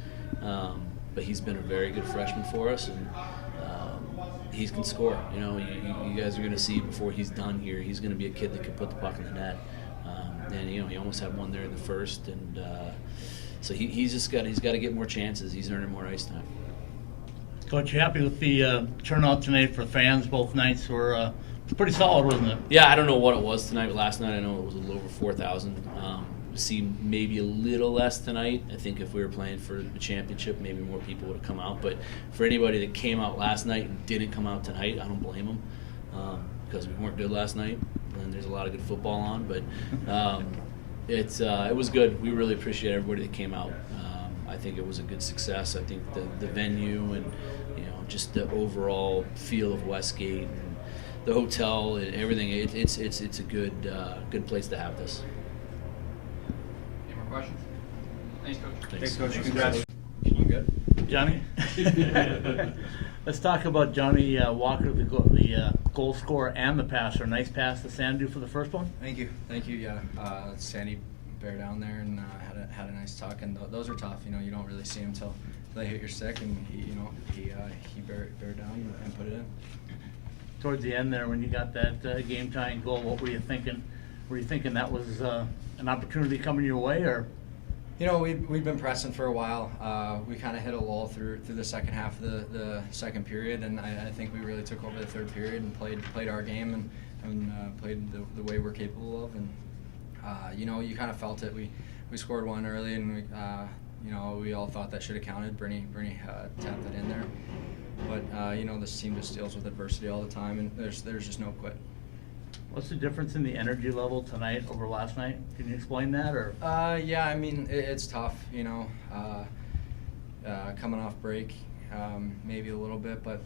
But he's been a very good freshman for us, and he can score. You guys are going to see before he's done here. He's going to be a kid that can put the puck in the net. And he almost had one there in the first, and so he's got to get more chances. He's earning more ice time. Coach, you happy with the turnout tonight for fans? Both nights were pretty solid, wasn't it? Yeah, I don't know what it was tonight, but last night I know it was a little over 4,000. Seemed maybe a little less tonight. I think if we were playing for the championship, maybe more people would have come out. But for anybody that came out last night and didn't come out tonight, I don't blame them because we weren't good last night, and there's a lot of good football on. But it was good. We really appreciate everybody that came out. I think it was a good success. I think the venue and just the overall feel of Westgate and the hotel and everything. It's a good place to have this. Any more questions? Thanks, Coach. Thanks, Coach. Congrats. You good? Johnny? Let's talk about Johnny Walker, the goal scorer and the passer. Nice pass to Sandu for the first one. Thank you. Yeah, Sandy bear down there and had a nice tuck, and those are tough. You don't really see them till they hit your stick, and he bear down and put it in. Towards the end there, when you got that game-tying goal, what were you thinking? Were you thinking that was an opportunity coming your way, or? We've been pressing for a while. We kind of hit a lull through the second half of the second period, and I think we really took over the third period and played our game and played the way we're capable of. And you kind of felt it. We scored one early, and we all thought that should have counted. Bernie tapped it in there, but this team just deals with adversity all the time, and there's just no quit. What's the difference in the energy level tonight over last night? Can you explain that, or? Yeah, I mean, it's tough, coming off break, maybe a little bit, but,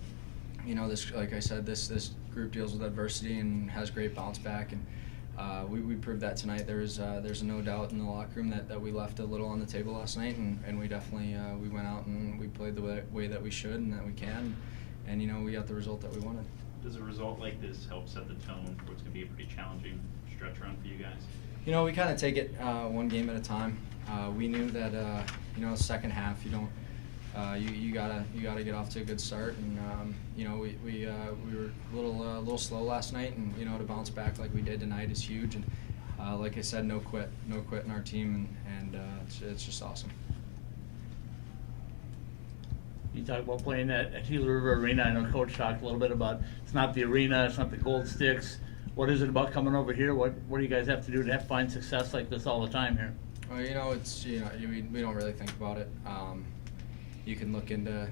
this, like I said, this group deals with adversity and has great bounce back, and we proved that tonight. There's no doubt in the locker room that we left a little on the table last night, and we definitely, we went out and we played the way that we should and that we can, and, we got the result that we wanted. Does a result like this help set the tone for what's going to be a pretty challenging stretch run for you guys? We kind of take it one game at a time. We knew that second half you gotta get off to a good start, and we were a little slow last night, and to bounce back like we did tonight is huge. And like I said, no quit in our team, and it's just awesome. You talk about playing at Gila River Arena. I know Coach talked a little bit about it's not the arena, it's not the gold sticks. What is it about coming over here? What do you guys have to do to find success like this all the time here? Well, it's we don't really think about it. You can look into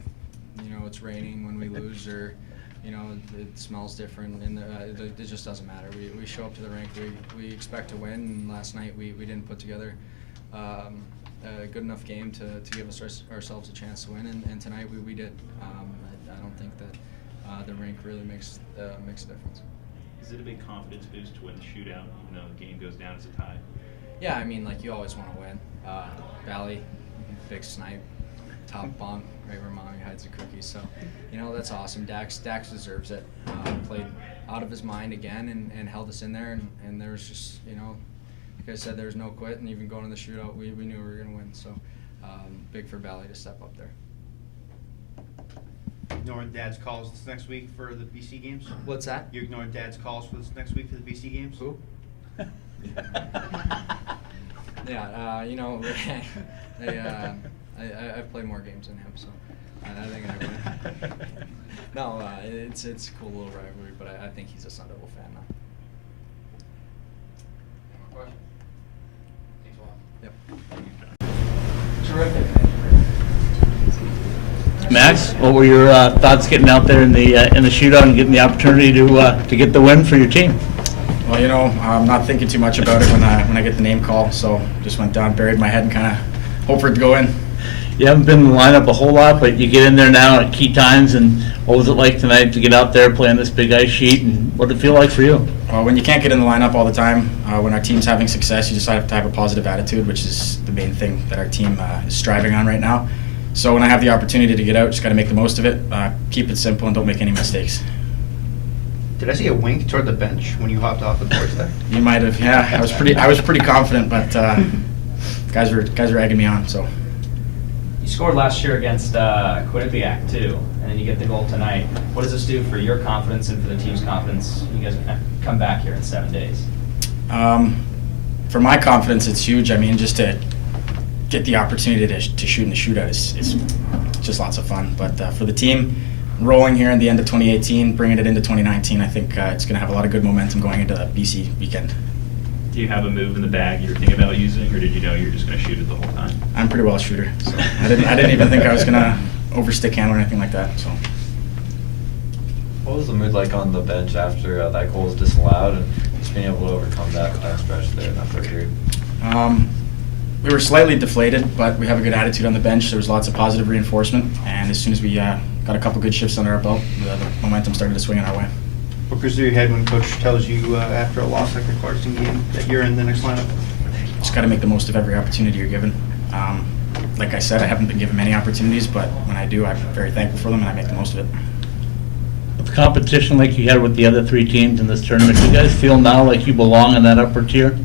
it's raining when we lose, or it smells different, and it just doesn't matter. We show up to the rink. We expect to win. And last night we didn't put together a good enough game to give ourselves a chance to win, and tonight we did. I don't think that the rink really makes a difference. Is it a big confidence boost to win the shootout, even though the game goes down as a tie? Yeah, I mean, you always want to win. Valley, big snipe, top bunk, right where mommy hides the cookies. So, that's awesome. Dax deserves it. Played out of his mind again and held us in there, and there was just, like I said, there's no quit, and even going to the shootout, we knew we were going to win. So, big for Valley to step up there. Ignoring Dad's calls this next week for the BC games? What's that? You ignoring Dad's calls for this next week for the BC games? Who? Yeah, I've played more games than him, so I think I win. No, it's a cool little rivalry, but I think he's a Sun Devil fan now. Terrific. Max, what were your thoughts getting out there in the shootout and getting the opportunity to get the win for your team? Well, I'm not thinking too much about it when I get the name call, so just went down, buried my head, and kind of hope for it to go in. You haven't been in the lineup a whole lot, but you get in there now at key times. And what was it like tonight to get out there, play on this big ice sheet, and what did it feel like for you? Well, when you can't get in the lineup all the time, when our team's having success, you just have to have a positive attitude, which is the main thing that our team is striving on right now. So when I have the opportunity to get out, just got to make the most of it. Keep it simple and don't make any mistakes. Did I see a wink toward the bench when you hopped off the boards there? You might have. Yeah, I was pretty confident, but guys were egging me on. So. You scored last year against Quinnipiac too, and then you get the goal tonight. What does this do for your confidence and for the team's confidence? You guys come back here in 7 days. For my confidence, it's huge. I mean, just to get the opportunity to shoot in the shootout is just lots of fun. But for the team, rolling here in the end of 2018, bringing it into 2019, I think it's going to have a lot of good momentum going into the BC weekend. Do you have a move in the bag you were thinking about using, or did you know you were just going to shoot it the whole time? I'm pretty well a shooter, so I didn't even think I was going to overstick handle or anything like that. So. What was the mood like on the bench after that goal was disallowed and just being able to overcome that stretch there in that third period? We were slightly deflated, but we have a good attitude on the bench. There was lots of positive reinforcement, and as soon as we got a couple good shifts under our belt, the momentum started to swing in our way. What goes through your head when Coach tells you after a loss like the Clarkson game that you're in the next lineup? Just got to make the most of every opportunity you're given. Like I said, I haven't been given many opportunities, but when I do, I'm very thankful for them, and I make the most of it. competition like you had with the other 3 teams in this tournament, do you guys feel now like you belong in that upper tier?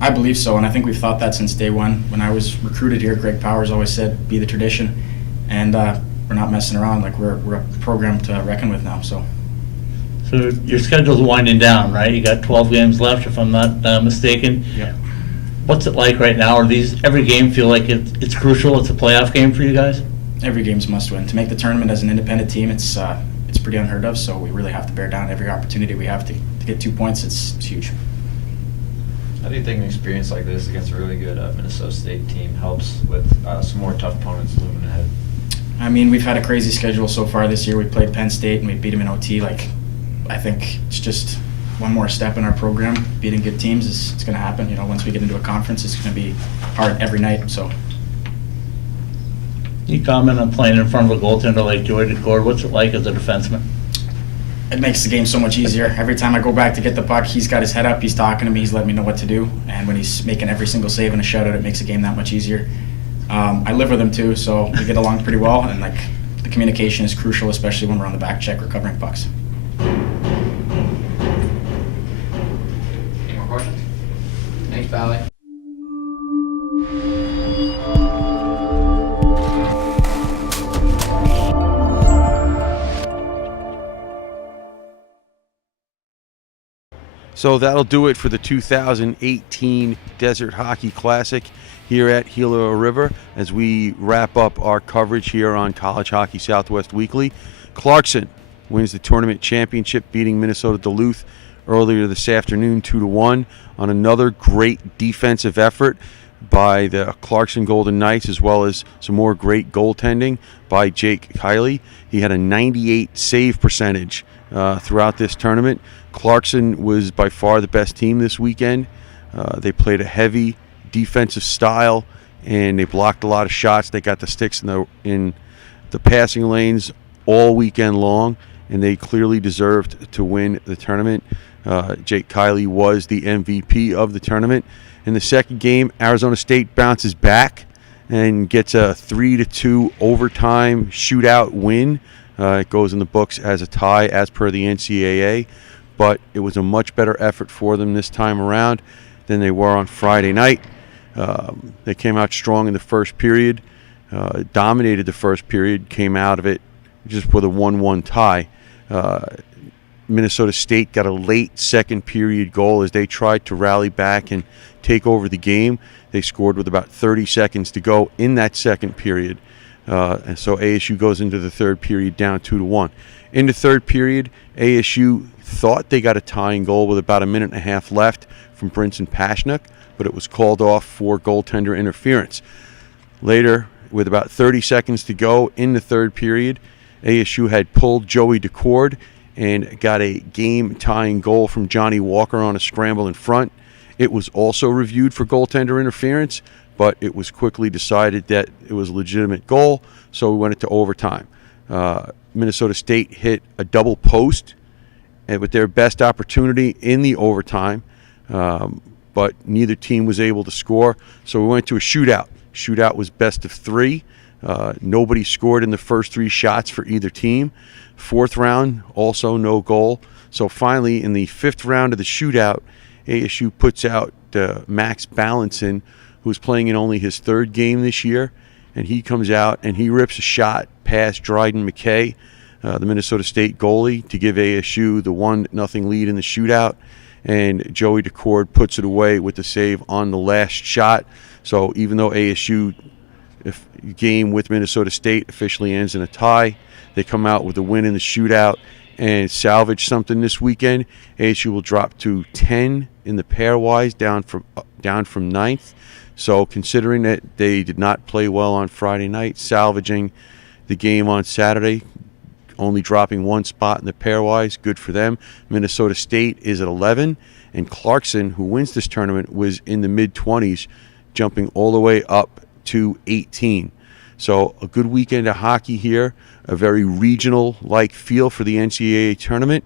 I believe so, and I think we've thought that since day one. When I was recruited here, Greg Powers always said, be the tradition, and we're not messing around. Like, we're a program to reckon with now. So your schedule's winding down, right? You got 12 games left, if I'm not mistaken. Yeah. What's it like right now? Are every game feel like it's crucial? It's a playoff game for you guys? Every game's must win. To make the tournament as an independent team, it's pretty unheard of, so we really have to bear down every opportunity we have to get 2 points. It's huge. How do you think an experience like this against a really good Minnesota State team helps with some more tough opponents looming ahead? I mean, we've had a crazy schedule so far this year. We played Penn State and we beat them in OT. Like, I think it's just one more step in our program. Beating good teams it's going to happen. You know, once we get into a conference, it's going to be hard every night. So. Can you comment on playing in front of a goaltender like Joey Daccord? What's it like as a defenseman? It makes the game so much easier. Every time I go back to get the puck, he's got his head up, he's talking to me, he's letting me know what to do. And when he's making every single save and a shutout, it makes the game that much easier. I live with him too, so we get along pretty well. And like, the communication is crucial, especially when we're on the back check recovering pucks. Any more questions? Thanks, Bally. So that'll do it for the 2018 Desert Hockey Classic here at Gila River as we wrap up our coverage here on College Hockey Southwest Weekly. Clarkson wins the tournament championship, beating Minnesota Duluth earlier this afternoon 2-1 on another great defensive effort by the Clarkson Golden Knights, as well as some more great goaltending by Jake Kielly. He had a 98 save percentage throughout this tournament. Clarkson was by far the best team this weekend. They played a heavy defensive style, and they blocked a lot of shots. They got the sticks in the passing lanes all weekend long, and they clearly deserved to win the tournament. Jake Kielly was the MVP of the tournament. In the second game, Arizona State bounces back and gets a 3-2 overtime shootout win. It goes in the books as a tie as per the NCAA. But it was a much better effort for them this time around than they were on Friday night. They came out strong in the first period, dominated the first period, came out of it just with a 1-1 tie. Minnesota State got a late second period goal as they tried to rally back and take over the game. They scored with about 30 seconds to go in that second period. And so ASU goes into the third period down 2-1. In the third period, ASU thought they got a tying goal with about a minute and a half left from Brinson Pashnuk, but it was called off for goaltender interference. Later, with about 30 seconds to go in the third period, ASU had pulled Joey Daccord and got a game-tying goal from Johnny Walker on a scramble in front. It was also reviewed for goaltender interference, but it was quickly decided that it was a legitimate goal, so we went into overtime. Minnesota State hit a double post with their best opportunity in the overtime, but neither team was able to score, so we went to a shootout. Shootout was best of 3. Nobody scored in the first 3 shots for either team. Fourth round, also no goal. So finally, in the 5th round of the shootout, ASU puts out Max Balinson, who's playing in only his 3rd game this year, and he comes out and he rips a shot past Dryden McKay, the Minnesota State goalie, to give ASU the 1-0 lead in the shootout. And Joey Daccord puts it away with the save on the last shot. So even though ASU game with Minnesota State officially ends in a tie, they come out with a win in the shootout and salvage something this weekend. ASU will drop to 10 in the pairwise, down from 9th. So considering that they did not play well on Friday night, salvaging the game on Saturday, only dropping 1 spot in the pairwise, good for them. Minnesota State is at 11, and Clarkson, who wins this tournament, was in the mid-20s, jumping all the way up to 18. So a good weekend of hockey here, a very regional-like feel for the NCAA tournament.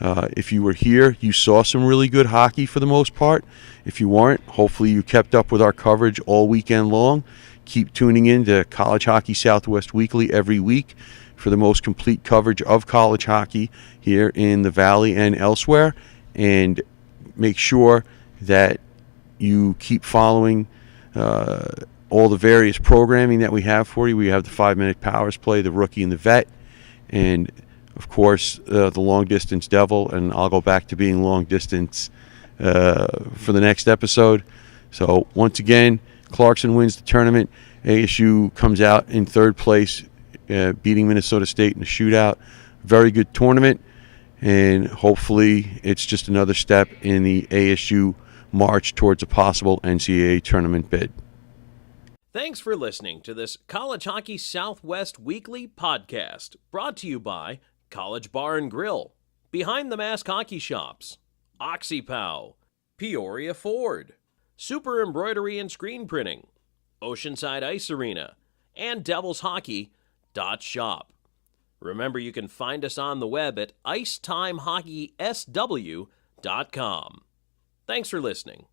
If you were here, you saw some really good hockey for the most part. If you weren't, hopefully you kept up with our coverage all weekend long. Keep tuning in to College Hockey Southwest Weekly every week for the most complete coverage of college hockey here in the Valley and elsewhere. And make sure that you keep following all the various programming that we have for you. We have the 5-minute Powers Play, the Rookie and the Vet, and of course the Long Distance Devil. And I'll go back to being long distance for the next episode. So once again, Clarkson wins the tournament. ASU comes out in third place, beating Minnesota State in a shootout. Very good tournament, and hopefully it's just another step in the ASU march towards a possible NCAA tournament bid. Thanks for listening to this College Hockey Southwest Weekly podcast, brought to you by College Bar and Grill, Behind the Mask Hockey Shops, OxyPow, Peoria Ford, Super Embroidery and Screen Printing, Oceanside Ice Arena, and DevilsHockey.shop. Remember, you can find us on the web at IcetimeHockeySW.com. Thanks for listening.